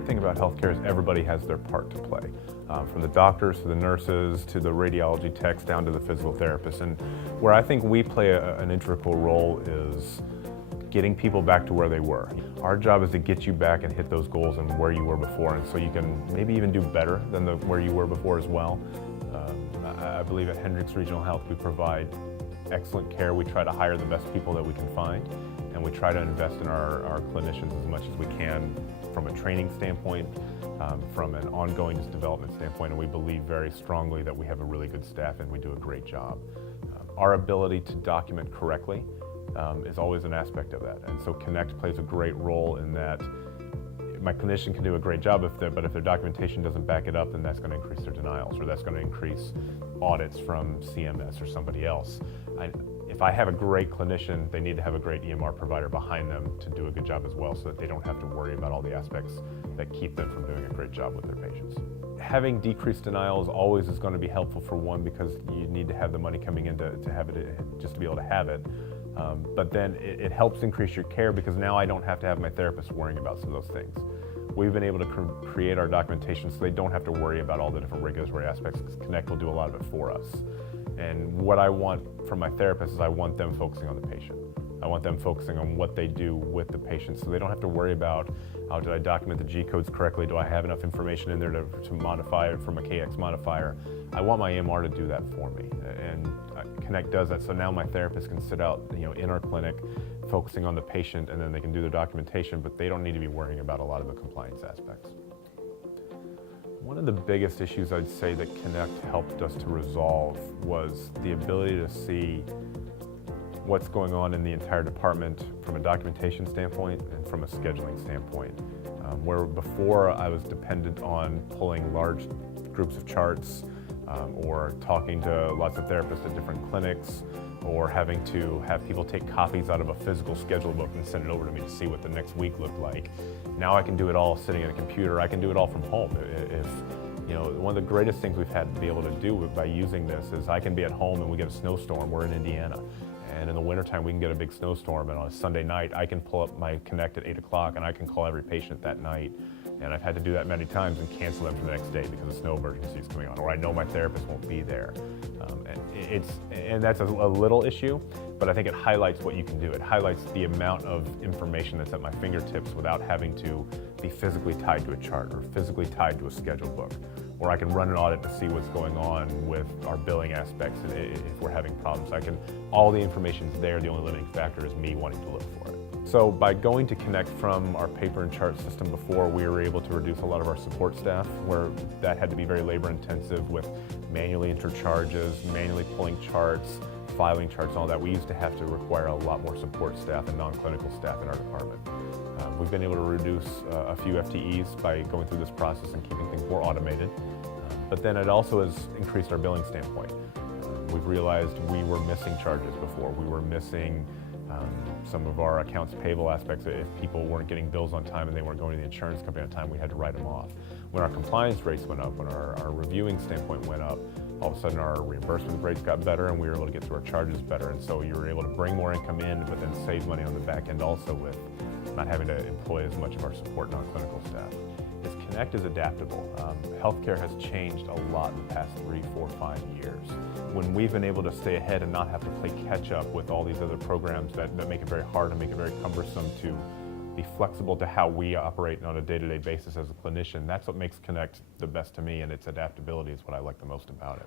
great thing about healthcare is everybody has their part to play, from the doctors to the nurses to the radiology techs down to the physical therapists. And where I think we play an integral role is getting people back to where they were. Our job is to get you back and hit those goals and where you were before, and so you can maybe even do better than where you were before as well. I believe at Hendrick's Regional Health we provide excellent care. We try to hire the best people that we can find, and we try to invest in our clinicians as much as we can from a training standpoint, from an ongoing development standpoint, and we believe very strongly that we have a really good staff and we do a great job. Our ability to document correctly is always an aspect of that, and so Connect plays a great role in that. My clinician can do a great job but if their documentation doesn't back it up, then that's going to increase their denials, or that's going to increase audits from CMS or somebody else. If I have a great clinician, they need to have a great EMR provider behind them to do a good job as well, so that they don't have to worry about all the aspects that keep them from doing a great job with their patients. Having decreased denials always is going to be helpful, for one, because you need to have the money coming in to have it, just to be able to have it. But then it helps increase your care, because now I don't have to have my therapist worrying about some of those things. We've been able to create our documentation so they don't have to worry about all the different regulatory aspects, because Connect will do a lot of it for us. And what I want from my therapist is I want them focusing on the patient. I want them focusing on what they do with the patient, so they don't have to worry about, oh, did I document the G codes correctly? Do I have enough information in there to modify it from a KX modifier? I want my EMR to do that for me, and Connect does that. So now my therapist can sit out, in our clinic, focusing on the patient, and then they can do their documentation, but they don't need to be worrying about a lot of the compliance aspects. One of the biggest issues I'd say that Connect helped us to resolve was the ability to see what's going on in the entire department from a documentation standpoint and from a scheduling standpoint. Where before I was dependent on pulling large groups of charts, or talking to lots of therapists at different clinics, or having to have people take copies out of a physical schedule book and send it over to me to see what the next week looked like. Now I can do it all sitting at a computer. I can do it all from home. One of the greatest things we've had to be able to do by using this is I can be at home and we get a snowstorm. We're in Indiana. And in the wintertime, we can get a big snowstorm, and on a Sunday night, I can pull up my Connect at 8 o'clock and I can call every patient that night. And I've had to do that many times and cancel them for the next day because a snow emergency is coming on, or I know my therapist won't be there. And that's a little issue, but I think it highlights what you can do. It highlights the amount of information that's at my fingertips without having to be physically tied to a chart or physically tied to a schedule book. Or I can run an audit to see what's going on with our billing aspects and if we're having problems. All the information's there, the only limiting factor is me wanting to look for it. So by going to Connect from our paper and chart system before, we were able to reduce a lot of our support staff, where that had to be very labor intensive with manually entering charges, manually pulling charts, filing charts, and all that. We used to have to require a lot more support staff and non-clinical staff in our department. We've been able to reduce a few FTEs by going through this process and keeping things more automated. But then it also has increased our billing standpoint. We've realized we were missing charges before. We were missing some of our accounts payable aspects. If people weren't getting bills on time and they weren't going to the insurance company on time, we had to write them off. When our compliance rates went up, when our reviewing standpoint went up, all of a sudden our reimbursement rates got better and we were able to get through our charges better. And so you were able to bring more income in, but then save money on the back end also with not having to employ as much of our support non-clinical staff. Connect is adaptable. Healthcare has changed a lot in the past 3, 4, 5 years. When we've been able to stay ahead and not have to play catch up with all these other programs that make it very hard and make it very cumbersome to be flexible to how we operate on a day-to-day basis as a clinician, that's what makes Connect the best to me, and its adaptability is what I like the most about it.